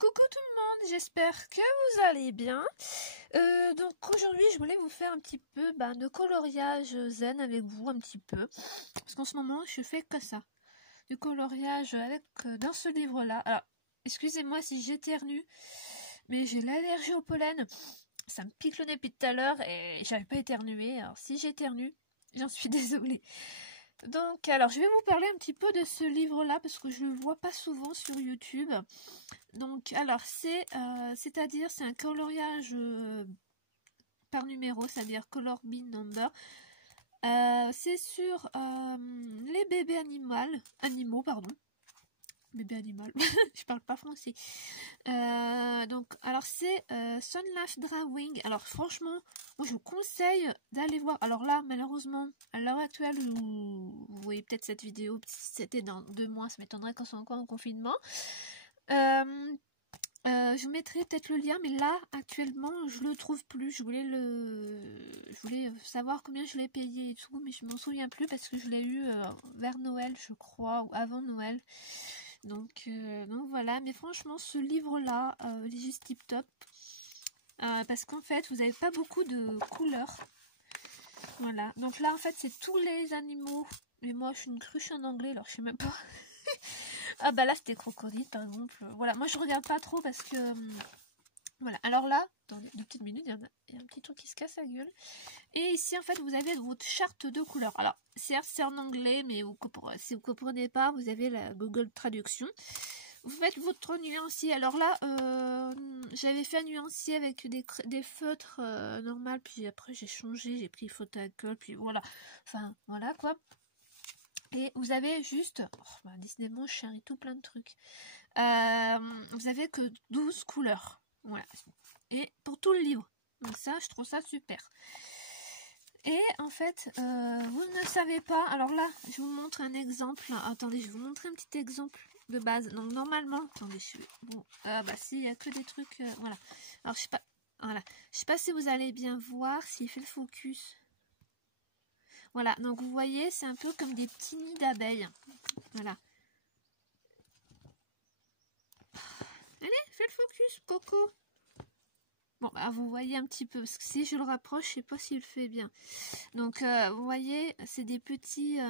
Coucou tout le monde, j'espère que vous allez bien. Donc aujourd'hui je voulais vous faire un petit peu de coloriage zen avec vous un petit peu. Parce qu'en ce moment je fais que ça. Du coloriage avec dans ce livre là. Alors excusez-moi si j'éternue, mais j'ai l'allergie au pollen. Ça me pique le nez depuis tout à l'heure et j'arrive pas à éternuer. Alors si j'éternue, j'en suis désolée. Donc, alors, je vais vous parler un petit peu de ce livre-là parce que je le vois pas souvent sur YouTube. Donc, alors, c'est-à-dire, c'est un coloriage par numéro, c'est-à-dire color bin number. C'est sur les bébés animaux, pardon. Bébé animal, je parle pas français. Donc, alors c'est Sun Life Drawing. Alors franchement, moi je vous conseille d'aller voir. Alors là, malheureusement, à l'heure actuelle, vous voyez peut-être cette vidéo, si c'était dans 2 mois, ça m'étonnerait qu'on soit encore en confinement. Je vous mettrai peut-être le lien, mais là, actuellement, je le trouve plus. Je voulais savoir combien je l'ai payé et tout, mais je m'en souviens plus parce que je l'ai eu vers Noël, je crois, ou avant Noël. Donc voilà, mais franchement ce livre là il est juste tip top parce qu'en fait vous n'avez pas beaucoup de couleurs. Voilà, donc là en fait c'est tous les animaux, mais moi je suis une cruche en anglais alors je sais même pas. Ah bah là c'était crocodile par exemple. Voilà, moi je regarde pas trop parce que voilà, alors là, dans 2 petites minutes, il y a un petit truc qui se casse la gueule. Et ici, en fait, vous avez votre charte de couleurs. Alors, certes, c'est en anglais, mais si vous ne comprenez pas, vous avez la Google Traduction. Vous faites votre nuancier. Alors là, j'avais fait un nuancier avec des feutres normaux, puis après j'ai changé, j'ai pris feutre à colle, puis voilà. Enfin, voilà quoi. Et vous avez juste, décidément, je chéris tout plein de trucs. Vous avez que 12 couleurs. Voilà. Et pour tout le livre. Donc ça, je trouve ça super. Et en fait, vous ne savez pas. Alors là, je vous montre un exemple. Attendez, je vais vous montrer un petit exemple de base. Donc normalement, attendez, bon, si, il n'y a que des trucs. Voilà. Alors je sais pas. Voilà. Je sais pas si vous allez bien voir s'il fait le focus. Voilà. Donc vous voyez, c'est un peu comme des petits nids d'abeilles. Voilà. Allez, fais le focus, Coco. Bon, vous voyez un petit peu, parce que si je le rapproche, je sais pas s'il le fait bien. Donc, vous voyez, c'est des petits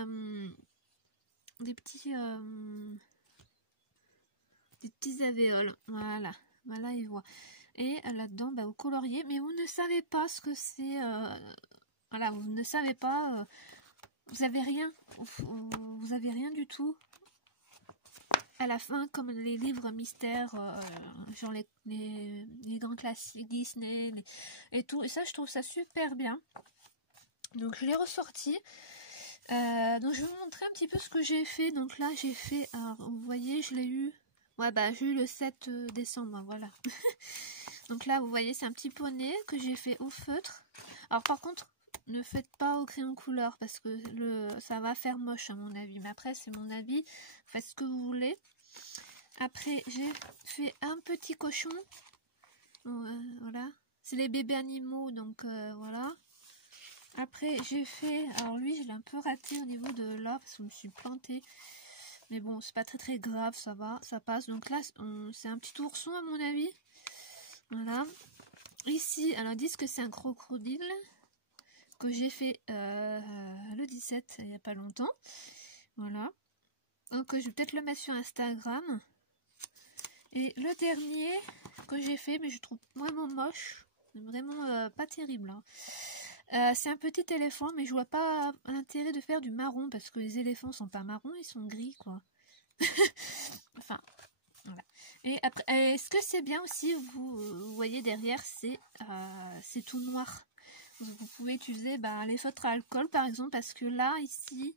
alvéoles. Voilà, voilà, il voit. Et là-dedans, vous coloriez, mais vous ne savez pas ce que c'est. Voilà, vous ne savez pas. Vous avez rien. Vous avez rien du tout. À la fin, comme les livres mystères, genre les grands classiques Disney et tout. Et ça, je trouve ça super bien. Donc, je l'ai ressorti. Donc, je vais vous montrer un petit peu ce que j'ai fait. Donc là, j'ai fait, alors, vous voyez, je l'ai eu. Ouais, j'ai eu le 7 décembre, voilà. Donc là, vous voyez, c'est un petit poney que j'ai fait au feutre. Alors, par contre, ne faites pas au crayon couleur parce que ça va faire moche à mon avis. Mais après, c'est mon avis. Faites ce que vous voulez. Après, j'ai fait un petit cochon. Voilà. C'est les bébés animaux, donc voilà. Après, j'ai fait... Alors lui, je l'ai un peu raté au niveau de là parce que je me suis plantée. Mais bon, c'est pas très grave, ça va, ça passe. Donc là, c'est un petit ourson à mon avis. Voilà. Ici, alors ils disent que c'est un crocodile que j'ai fait le 17, il n'y a pas longtemps. Voilà. Donc je vais peut-être le mettre sur Instagram. Et le dernier que j'ai fait, mais je trouve vraiment moche. Vraiment pas terrible. Hein. C'est un petit éléphant, mais je vois pas l'intérêt de faire du marron parce que les éléphants sont pas marrons, ils sont gris quoi. Enfin, voilà. Et après, ce que c'est bien aussi, vous voyez derrière, c'est tout noir. Vous pouvez utiliser les feutres à alcool par exemple, parce que là, ici,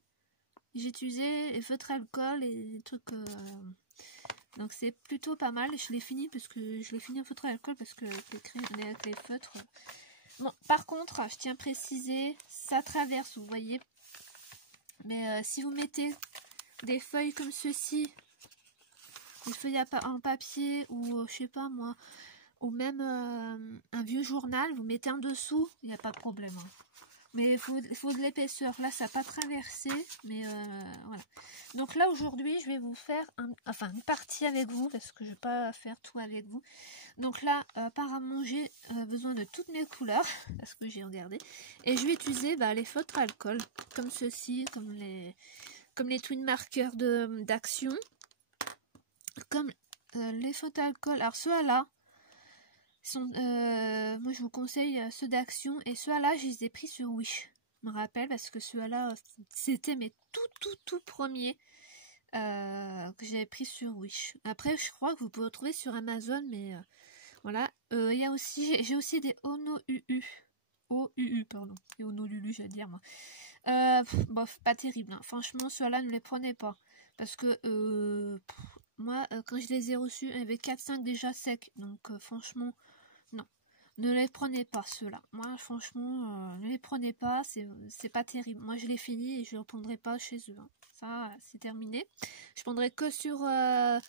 j'ai utilisé les feutres à alcool et des trucs. Donc c'est plutôt pas mal. Je l'ai fini parce que je l'ai fini en feutre à alcool parce que avec les feutres. Bon, par contre, je tiens à préciser, ça traverse, vous voyez. Mais si vous mettez des feuilles comme ceci, des feuilles en papier ou je sais pas moi, ou même un vieux journal, vous mettez en dessous, il n'y a pas de problème. Hein. Mais il faut de l'épaisseur. Là, ça n'a pas traversé. Mais voilà. Donc là, aujourd'hui, je vais vous faire une partie avec vous. Parce que je ne vais pas faire tout avec vous. Donc là, apparemment, j'ai besoin de toutes mes couleurs. Parce que j'ai regardé. Et je vais utiliser les feutres à alcool. Comme ceci. Comme les twin markers d'Action. Comme les feutres à alcool. Alors ceux-là. Moi je vous conseille ceux d'Action et ceux-là je les ai pris sur Wish, je me rappelle, parce que ceux-là c'était mes tout premiers que j'avais pris sur Wish. Après je crois que vous pouvez retrouver sur Amazon, mais voilà. Il y a aussi, j'ai aussi des OUU pardon, et Honolulu j'allais dire moi. Bof, pas terrible, hein. Franchement ceux-là ne les prenez pas, parce que moi quand je les ai reçus il y avait 4-5 déjà secs, donc franchement non, ne les prenez pas ceux-là. Moi, franchement, ne les prenez pas, c'est pas terrible. Moi, je l'ai fini et je ne les reprendrai pas chez eux. Hein. Ça, c'est terminé. Je prendrai que sur que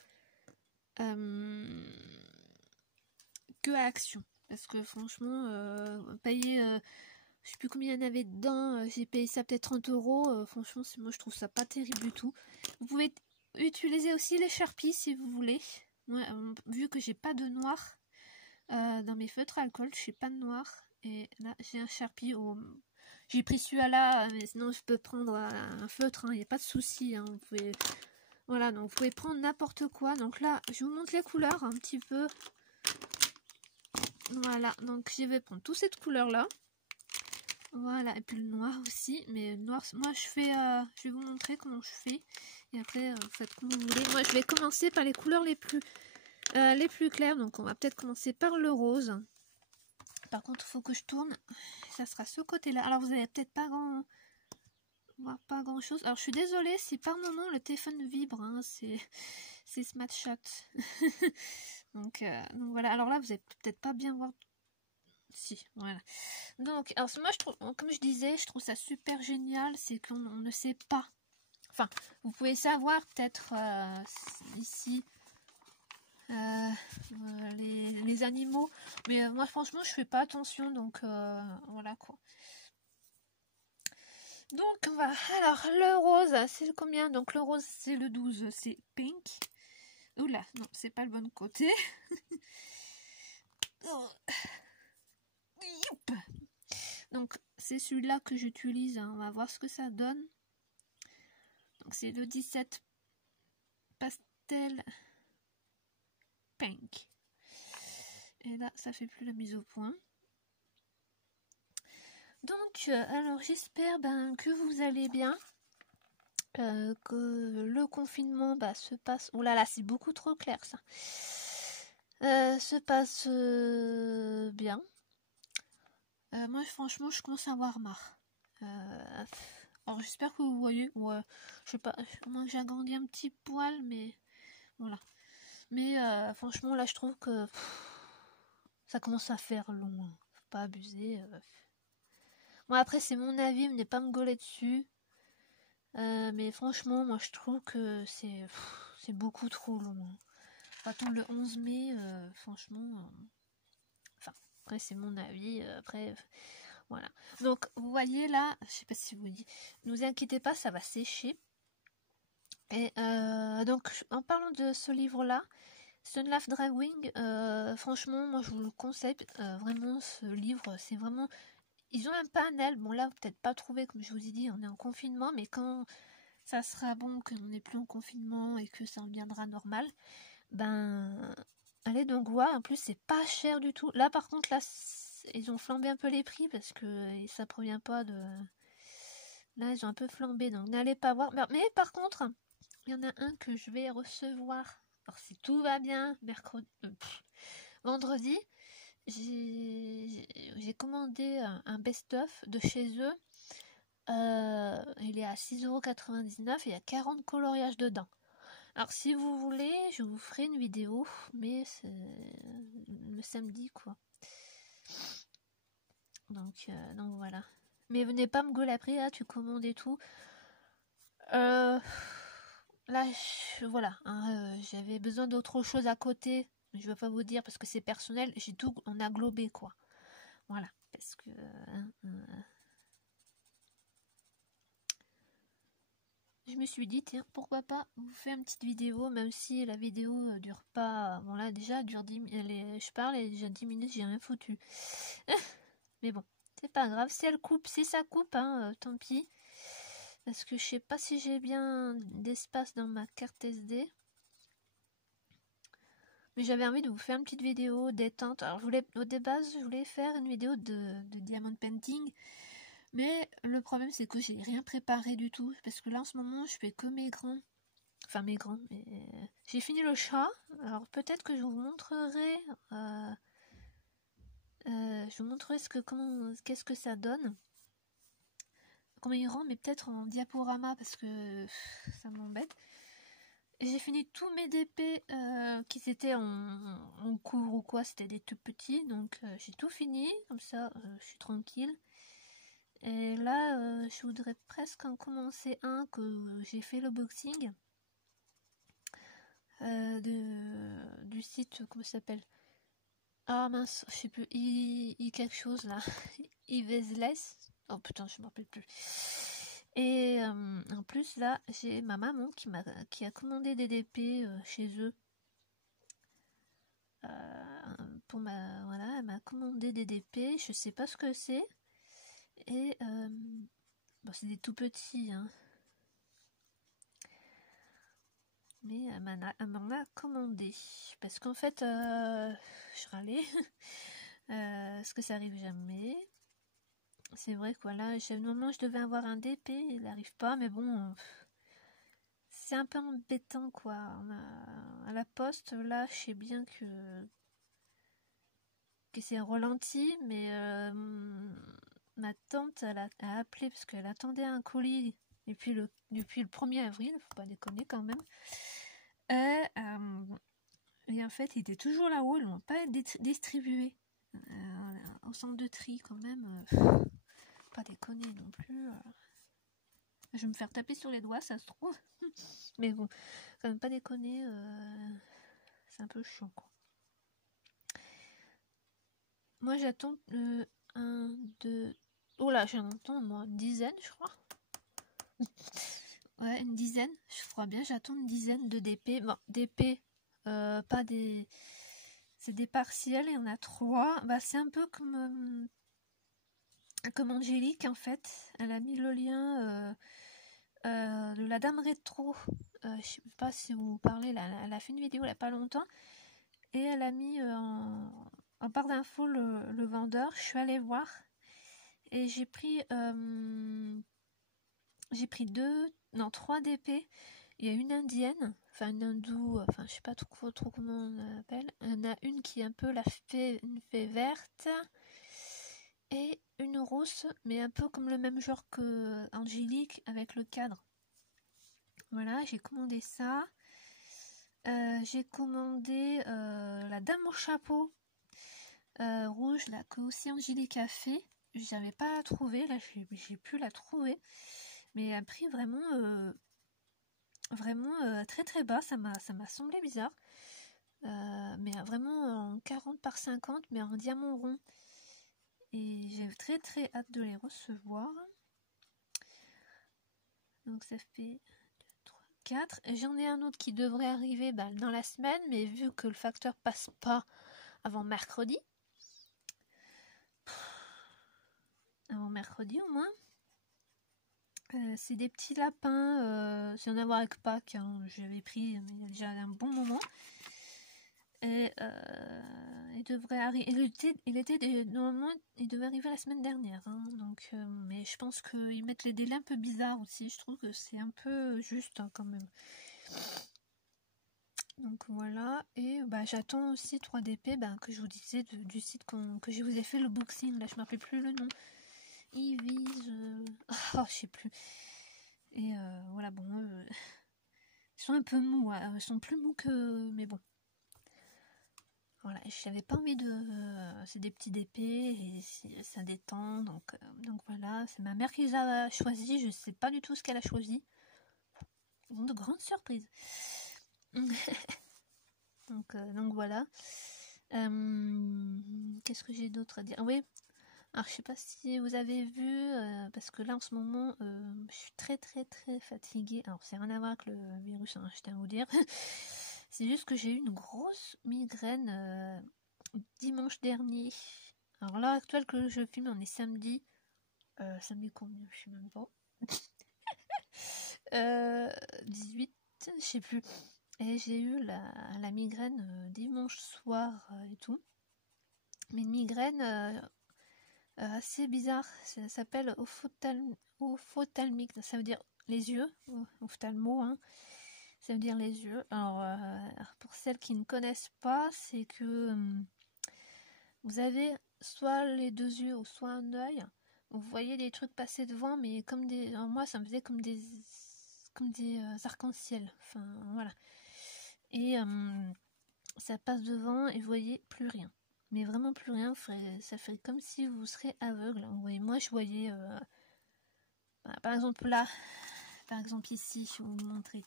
à Action. Parce que franchement, payer, je sais plus combien il y en avait dedans, j'ai payé ça peut-être 30 €. Franchement, moi, je trouve ça pas terrible du tout. Vous pouvez utiliser aussi les Sharpies si vous voulez. Moi, vu que j'ai pas de noir. Dans mes feutres à alcool, je n'ai pas de noir. Et là, j'ai un Sharpie. J'ai pris celui-là, mais sinon je peux prendre un feutre. Il n'y a pas de souci. Hein, vous pouvez... Voilà, donc vous pouvez prendre n'importe quoi. Donc là, je vous montre les couleurs un petit peu. Voilà, donc je vais prendre toute cette couleur-là. Voilà, et puis le noir aussi. Mais le noir, moi je vais vous montrer comment je fais. Et après, vous faites comme vous voulez. Moi, je vais commencer par les couleurs les plus clairs, donc on va peut-être commencer par le rose. Par contre, il faut que je tourne. Ça sera ce côté-là. Alors, vous n'allez peut-être voir pas grand-chose. Alors, je suis désolée si par moment le téléphone vibre. Hein, c'est Snapchat. donc voilà. Alors là, vous n'allez peut-être pas bien voir. Si, voilà. Donc, alors moi, comme je disais, je trouve ça super génial. C'est qu'on ne sait pas. Enfin, vous pouvez savoir peut-être ici... les animaux, mais moi franchement je fais pas attention, donc voilà quoi. Donc alors le rose c'est combien? Donc le rose c'est le 12, c'est pink. Oula, non, c'est pas le bon côté. Donc c'est celui-là que j'utilise, hein. On va voir ce que ça donne. Donc c'est le 17 pastel pink. Et là, ça fait plus la mise au point. Donc, alors j'espère que vous allez bien. Que le confinement se passe... Oh là là, c'est beaucoup trop clair ça. Se passe bien. Moi, franchement, je commence à avoir marre. Alors, j'espère que vous voyez. Ouais, je sais pas, moi j'ai agrandi un petit poil, mais voilà. Mais franchement, là, je trouve que ça commence à faire long. Hein. Faut pas abuser. Bon, après, c'est mon avis, ne pas me gauler dessus. Mais franchement, moi, je trouve que c'est beaucoup trop long. Hein. Attends, le 11 mai, franchement... Enfin, après, c'est mon avis. Après, voilà. Donc, vous voyez là, je sais pas si vous dites, ne vous inquiétez pas, ça va sécher. Et donc, en parlant de ce livre-là, Sun Life Drag Wing, franchement, moi je vous le conseille, vraiment ce livre, c'est vraiment, ils ont un panel, bon là, peut-être pas trouvé, comme je vous ai dit, on est en confinement, mais quand ça sera bon, qu'on n'est plus en confinement et que ça reviendra normal, allez donc voir, en plus c'est pas cher du tout, là par contre, là, ils ont flambé un peu les prix, parce que ça provient pas de, là ils ont un peu flambé, donc n'allez pas voir, mais par contre, il y en a un que je vais recevoir. Alors si tout va bien, vendredi, j'ai commandé un best-of de chez eux. Il est à 6,99 € et il y a 40 coloriages dedans. Alors si vous voulez, je vous ferai une vidéo, mais c'est le samedi quoi. Donc voilà. Mais venez pas me gauler après, là, tu commandes et tout. Là, voilà, hein, j'avais besoin d'autre chose à côté. Je vais pas vous dire parce que c'est personnel. J'ai tout en englobé, quoi. Voilà, parce que je me suis dit, tiens, pourquoi pas vous faire une petite vidéo, même si la vidéo dure pas... Bon là, déjà, elle dure 10 minutes, je parle et déjà 10 minutes, j'ai rien foutu. Mais bon, c'est pas grave, si elle coupe, si ça coupe, hein, tant pis. Parce que je sais pas si j'ai bien d'espace dans ma carte SD. Mais j'avais envie de vous faire une petite vidéo détente. Alors, au début, je voulais faire une vidéo de diamond painting. Mais le problème, c'est que j'ai rien préparé du tout. Parce que là, en ce moment, je fais que mes grands. Enfin, mes grands. Mais... j'ai fini le chat. Alors, peut-être que je vous montrerai... je vous montrerai qu'est-ce que ça donne. Comment il rend, mais peut-être en diaporama. Parce que ça m'embête. J'ai fini tous mes DP qui étaient en cours ou quoi, c'était des tout petits, donc j'ai tout fini, comme ça je suis tranquille. Et là, je voudrais presque en commencer un que j'ai fait le boxing du site, comment ça s'appelle? Ah mince, je sais plus, quelque chose là, Ivezless. Oh putain, je me rappelle plus. Et en plus là, j'ai ma maman qui a commandé des DP chez eux. Voilà, elle m'a commandé des DP, je sais pas ce que c'est. Et bon, c'est des tout petits, hein. Mais elle m'en a commandé. Parce qu'en fait, je râlais. Parce que ça arrive jamais. C'est vrai que voilà, normalement je devais avoir un DP, il n'arrive pas, mais bon, c'est un peu embêtant quoi. À la poste, là, je sais bien que c'est ralenti, mais ma tante elle a appelé parce qu'elle attendait un colis depuis le 1er avril, faut pas déconner quand même. Et en fait, il était toujours là-haut, ils l'ont pas distribué au centre de tri quand même. Pas déconner non plus. Je vais me faire taper sur les doigts, ça se trouve. Mais bon, quand même pas déconner, c'est un peu chiant quoi. Moi j'attends 1, 2... Oh là, j'entends moi une dizaine je crois. Ouais, une dizaine, je crois bien, j'attends une dizaine de DP. Bon, DP, pas des... C'est des partiels, il y en a 3. Bah, c'est un peu comme Angélique en fait. Elle a mis le lien de la Dame Rétro. Je sais pas si vous parlez, elle a fait une vidéo il n'y a pas longtemps. Et elle a mis en barre d'infos le vendeur. Je suis allée voir. Et j'ai pris 3 DP. Il y a une indienne, enfin une hindoue, enfin je sais pas trop comment on l'appelle. Il y en a une qui est un peu une fée verte et une rousse, mais un peu comme le même genre que Angélique avec le cadre. Voilà, j'ai commandé ça. J'ai commandé la Dame au chapeau rouge là que aussi Angélique a fait. J'avais pas à trouver, là j'ai pu la trouver, mais à prix vraiment très très bas, ça m'a semblé bizarre. Mais vraiment en 40 par 50, mais en diamant rond. Et j'ai très très hâte de les recevoir. Donc ça fait 2, 3, 4. J'en ai un autre qui devrait arriver dans la semaine, mais vu que le facteur passe pas avant mercredi. Avant mercredi au moins. C'est des petits lapins, c'est en avoir avec Pâques, hein, j'avais pris il y a déjà un bon moment. Et il devrait arriver. Normalement, il devait arriver la semaine dernière. Hein, donc, mais je pense qu'ils mettent les délais un peu bizarres aussi. Je trouve que c'est un peu juste hein, quand même. Donc voilà. Et j'attends aussi 3 DP que je vous disais du site que je vous ai fait le boxing. Là, je ne me rappelle plus le nom. Ils visent. Oh, je sais plus. Et voilà, bon. Ils sont un peu mous. Hein, ils sont plus mous que. Mais bon. Voilà, j'avais pas envie de... c'est des petits épées et ça détend, donc voilà. C'est ma mère qui les a choisis, je sais pas du tout ce qu'elle a choisi. De grandes surprises. donc voilà. Qu'est-ce que j'ai d'autre à dire? Oui, Alors je sais pas si vous avez vu, parce que là en ce moment je suis très fatiguée. Alors c'est rien à voir avec le virus, hein, je tiens à vous dire. C'est juste que j'ai eu une grosse migraine dimanche dernier. Alors l'heure actuelle que je filme, on est samedi. Samedi combien? Je sais même pas. 18, je sais plus. Et j'ai eu la migraine dimanche soir et tout. Mais une migraine assez bizarre. Ça s'appelle ophtalmique. Ça veut dire les yeux. Ophtalmo, hein. Ça veut dire les yeux. Alors, pour celles qui ne connaissent pas, c'est que vous avez soit les deux yeux ou soit un œil. Vous voyez des trucs passer devant, mais comme des. Alors moi, ça me faisait comme des arcs-en-ciel. Enfin, voilà. Et ça passe devant et vous voyez plus rien. Mais vraiment plus rien. Ça fait comme si vous serez aveugle. Vous voyez, moi, je voyais. Par exemple là. Par exemple ici, je vais vous montrer.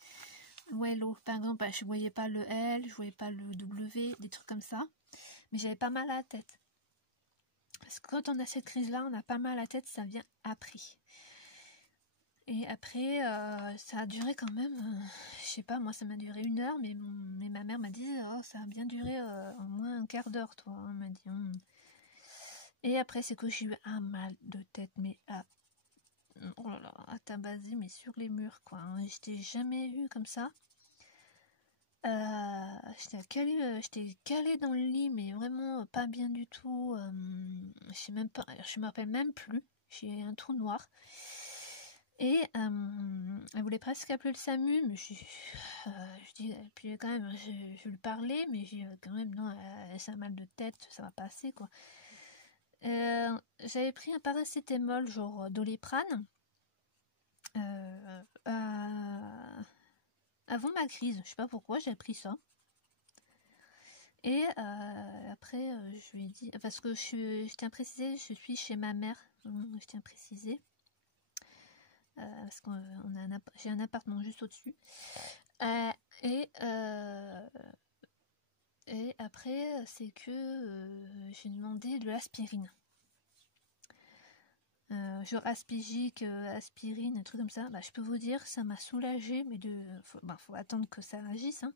Ouais, l'eau. Par exemple, je voyais pas le L, je voyais pas le W, des trucs comme ça. Mais j'avais pas mal à la tête. Parce que quand on a cette crise-là, on a pas mal à la tête, ça vient après. Et après, ça a duré quand même, je sais pas, moi ça m'a duré 1 heure, mais ma mère m'a dit, oh, ça a bien duré au moins un quart d'heure, toi. Elle m'a dit. Et après, c'est que j'ai eu un mal de tête, mais oh là là, à tabaser, mais sur les murs, quoi. Je t'ai jamais eu comme ça. J'étais calée dans le lit, mais vraiment pas bien du tout. Je sais même pas, je me rappelle même plus. J'ai un trou noir. Et elle voulait presque appeler le SAMU, mais je dis, puis quand même, je lui parlais, mais j'ai quand même, non, c'est un mal de tête, ça va passer, quoi. J'avais pris un paracétamol, genre Doliprane, avant ma crise, je sais pas pourquoi, j'ai pris ça. Et après, je lui ai dit, parce que je tiens à préciser, je suis chez ma mère, je tiens à préciser, parce que j'ai un appartement juste au-dessus. Et après, c'est que j'ai demandé de l'aspirine. Genre aspigique, aspirine, un truc comme ça. Bah, je peux vous dire, ça m'a soulagée, mais faut attendre que ça agisse, hein.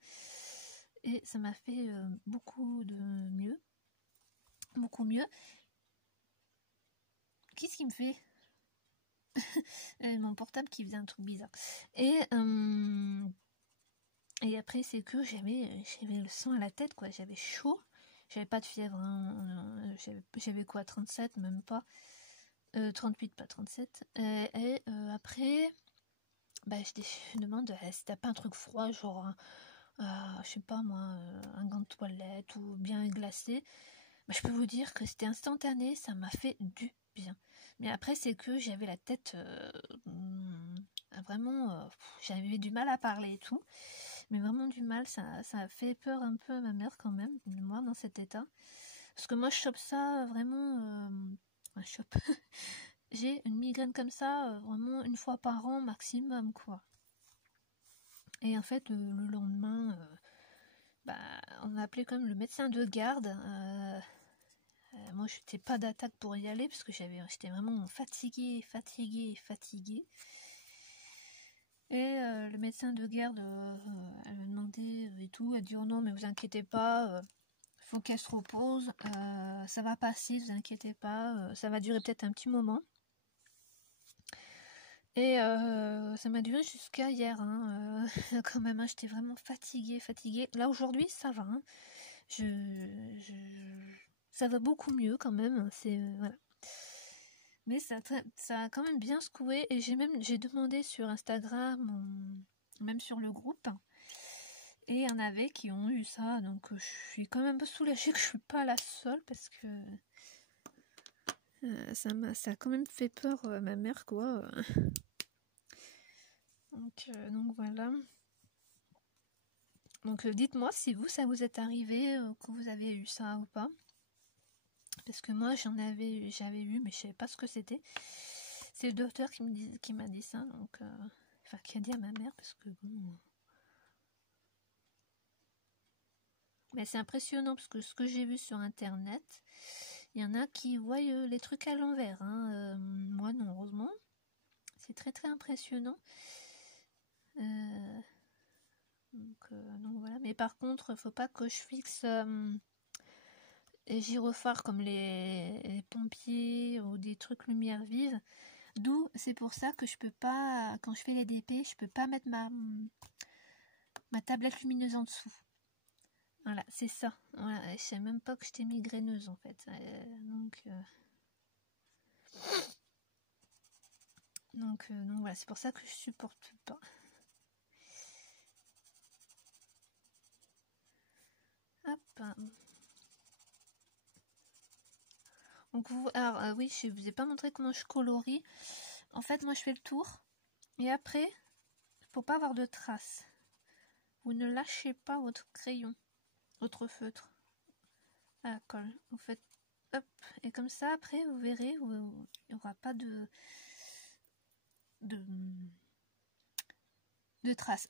Et ça m'a fait beaucoup mieux. Qu'est-ce qui me fait? Mon portable qui faisait un truc bizarre. Et après, c'est que j'avais le sang à la tête, quoi. J'avais chaud. J'avais pas de fièvre, hein. J'avais quoi, 37, même pas. 38, pas 37. Et après, bah, je demande si t'as pas un truc froid, genre, je sais pas moi, un gant de toilette ou bien glacé. Bah, je peux vous dire que c'était instantané, ça m'a fait du bien. Mais après, c'est que j'avais la tête vraiment, j'avais du mal à parler et tout. Mais vraiment du mal, ça a fait peur un peu à ma mère quand même, moi dans cet état. Parce que moi je chope ça vraiment, j'ai une migraine comme ça vraiment 1 fois par an maximum, quoi. Et en fait le lendemain, on a appelé quand même le médecin de garde. Moi j'étais pas d'attaque pour y aller parce que j'étais vraiment fatiguée. Et le médecin de garde, elle m'a demandé et tout, elle dit oh non mais vous inquiétez pas, faut qu'elle se repose, ça va passer, vous inquiétez pas, ça va durer peut-être un petit moment. Et ça m'a duré jusqu'à hier, hein, quand même, hein, j'étais vraiment fatiguée. Là aujourd'hui ça va, hein. Ça va beaucoup mieux quand même, c'est voilà. Mais ça a quand même bien secoué et j'ai demandé sur Instagram, même sur le groupe, et il y en avait qui ont eu ça, donc je suis quand même un peu soulagée que je suis pas la seule parce que ça a quand même fait peur à ma mère, quoi. Donc voilà. Donc dites-moi si ça vous est arrivé, que vous avez eu ça ou pas. Parce que moi j'avais eu, mais je savais pas ce que c'était. C'est le docteur qui m'a dit ça, donc enfin qui a dit à ma mère, parce que bon. Mais c'est impressionnant parce que ce que j'ai vu sur internet, Il y en a qui voient les trucs à l'envers, hein. Moi non, heureusement. C'est très très impressionnant. Donc voilà. Mais par contre, faut pas que je fixe les gyrophares comme les pompiers ou des trucs lumière vive. D'où, c'est pour ça que je peux pas, quand je fais les DP, je peux pas mettre ma tablette lumineuse en dessous. Voilà, c'est ça. Voilà, je sais même pas que j'étais migraineuse en fait. Donc voilà, c'est pour ça que je supporte pas. Hop. Donc alors oui, je vous ai pas montré comment je colorie. En fait, moi je fais le tour et après, faut pas avoir de traces. Vous ne lâchez pas votre crayon, votre feutre à la colle. Vous faites hop et comme ça après vous verrez, il n'y aura pas de traces.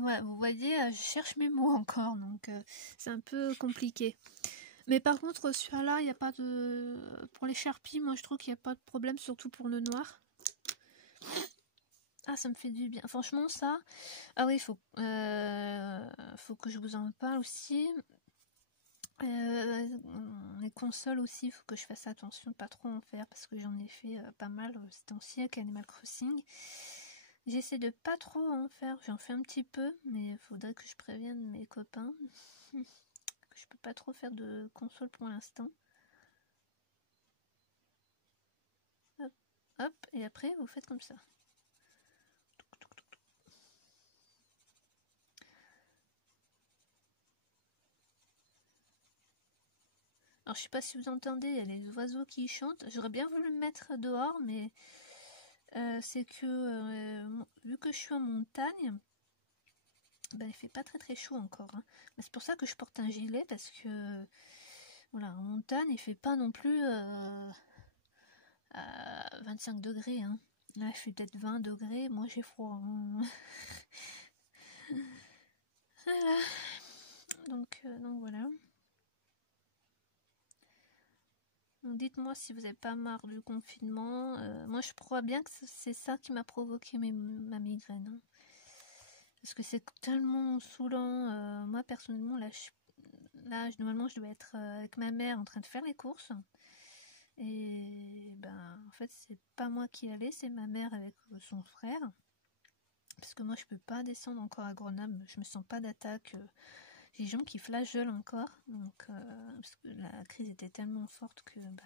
Voilà, vous voyez, je cherche mes mots encore, donc c'est un peu compliqué. Mais par contre, celui-là, il n'y a pas de... Pour les Sharpies, moi je trouve qu'il n'y a pas de problème, surtout pour le noir. Ah, ça me fait du bien. Franchement, ça... Ah oui, faut que je vous en parle aussi. Les consoles aussi, il faut que je fasse attention de pas trop en faire, parce que j'en ai fait pas mal ces temps-ci avec Animal Crossing. J'essaie de pas trop en faire, j'en fais un petit peu, mais il faudrait que je prévienne mes copains. Je peux pas trop faire de console pour l'instant. Hop, hop, et après vous faites comme ça. Alors je sais pas si vous entendez, il y a les oiseaux qui chantent. J'aurais bien voulu me mettre dehors, mais c'est que vu que je suis en montagne, ben, il fait pas très très chaud encore. Hein. C'est pour ça que je porte un gilet, parce que voilà, en montagne il fait pas non plus 25 degrés. Hein. Là il fait peut-être 20 degrés, moi j'ai froid. Hein. Voilà. Donc voilà. Dites-moi si vous n'avez pas marre du confinement. Moi, je crois bien que c'est ça qui m'a provoqué ma migraine. Hein. Parce que c'est tellement saoulant. Moi, personnellement, là, normalement, je dois être avec ma mère en train de faire les courses. Et ben, en fait, c'est pas moi qui allais, c'est ma mère avec son frère. Parce que moi, je peux pas descendre encore à Grenoble. Je me sens pas d'attaque. J'ai les gens qui flageolent encore. Donc, parce que la crise était tellement forte que bah,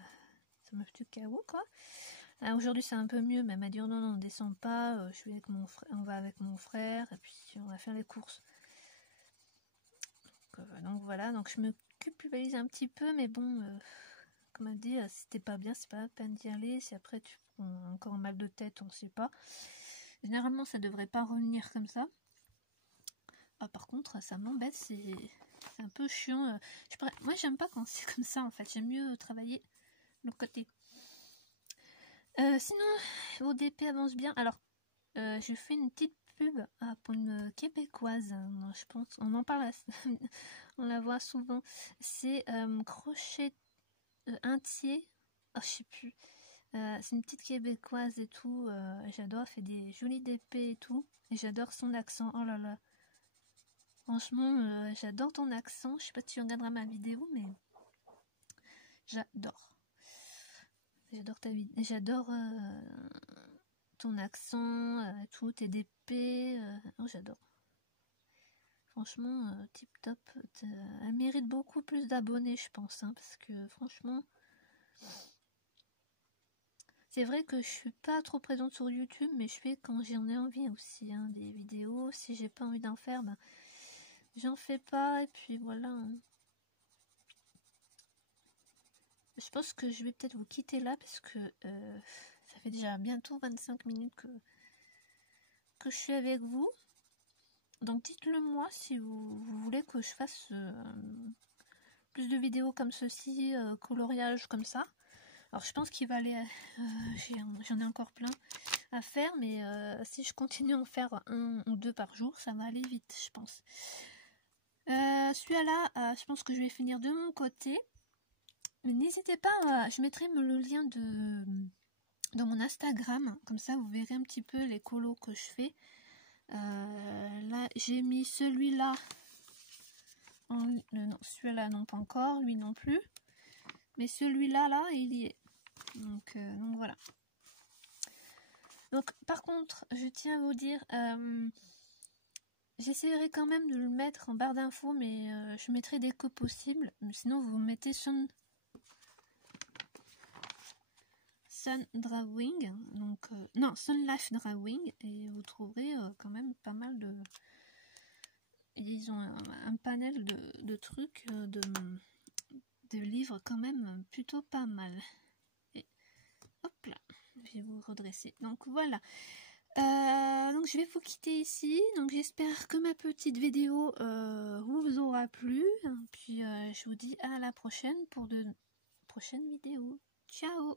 ça m'a foutu KO, quoi. Aujourd'hui, c'est un peu mieux, mais elle m'a dit oh, non, on descend pas. Je suis avec mon frère, on va avec mon frère et puis on va faire les courses. Donc voilà, donc je me culpabilise un petit peu, mais bon, comme elle dit, si t'es pas bien, c'est pas la peine d'y aller. Si après tu prends encore un mal de tête, on sait pas. Généralement, ça devrait pas revenir comme ça. Ah, par contre, ça m'embête, c'est un peu chiant. Moi, j'aime pas quand c'est comme ça, en fait. J'aime mieux travailler de l'autre côté. Sinon, ODP avance bien. Alors, je fais une petite pub pour une québécoise. Je pense, on en parle, on la voit souvent. C'est Crochet Intier. Oh, je sais plus. C'est une petite québécoise et tout. J'adore, elle fait des jolies DP et tout. Et j'adore son accent. Oh là là. Franchement, j'adore ton accent. Je sais pas si tu regarderas ma vidéo, mais j'adore. J'adore ta vidéo. J'adore ton accent, tout, tes DP. Oh, j'adore. Franchement, tip top. Elle mérite beaucoup plus d'abonnés, je pense. Hein, parce que franchement, c'est vrai que je suis pas trop présente sur YouTube, mais je fais quand j'en ai envie aussi. Hein, des vidéos. Si j'ai pas envie d'en faire, ben, j'en fais pas. Et puis voilà. Hein. Je pense que je vais peut-être vous quitter là parce que ça fait déjà bientôt 25 minutes que je suis avec vous. Donc dites-le moi si vous voulez que je fasse plus de vidéos comme ceci, coloriage comme ça. Alors je pense qu'il va aller... j'en ai encore plein à faire, mais si je continue à en faire 1 ou 2 par jour, ça va aller vite, je pense. Celui-là, je pense que je vais finir de mon côté. n'hésitez pas, je mettrai le lien de mon Instagram, comme ça vous verrez un petit peu les colos que je fais. Là j'ai mis celui-là, non, celui-là non pas encore, lui non plus, mais celui-là là il y est. Donc voilà. Donc par contre je tiens à vous dire, j'essaierai quand même de le mettre en barre d'infos, mais je mettrai dès que possible. Sinon vous mettez Sun Drawing, donc non, Sun Life Drawing, et vous trouverez quand même pas mal de... Ils ont un panel de trucs, de livres quand même plutôt pas mal. Et hop là, je vais vous redresser. Donc voilà. Donc je vais vous quitter ici. Donc j'espère que ma petite vidéo vous aura plu. Puis je vous dis à la prochaine pour de prochaines vidéos. Ciao!